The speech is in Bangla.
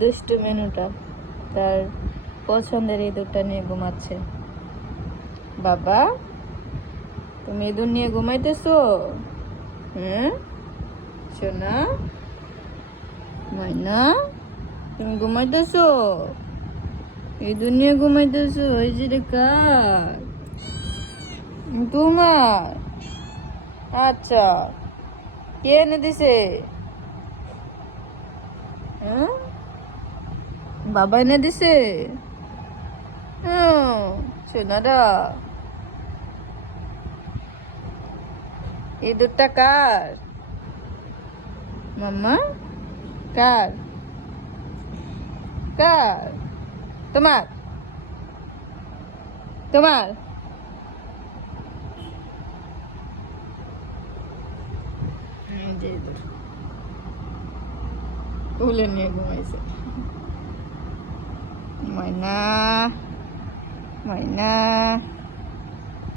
দুষ্টু মেনুটা তার পছন্দের ইঁদুরটা নিয়ে ঘুমাচ্ছে। বাবা, তুমি ইঁদুর নিয়ে ঘুমাইতেছো? হ্যাঁ সোনা, ময়না, তুমি ঘুমাইতেছো? ইঁদুর নিয়ে ঘুমাইতেছো? এই যে রে কার? তোমার? আচ্ছা, কে এনে দিছে? হ্যাঁ, বাবা এনে দিছে? সোনারা, ইঁদুরটা কার মাম্মা? কার? কার? তোমার? তোমার? এই যে ইঁদুর তুলে নিয়ে ঘুমাইছে। ময়না, ময়না।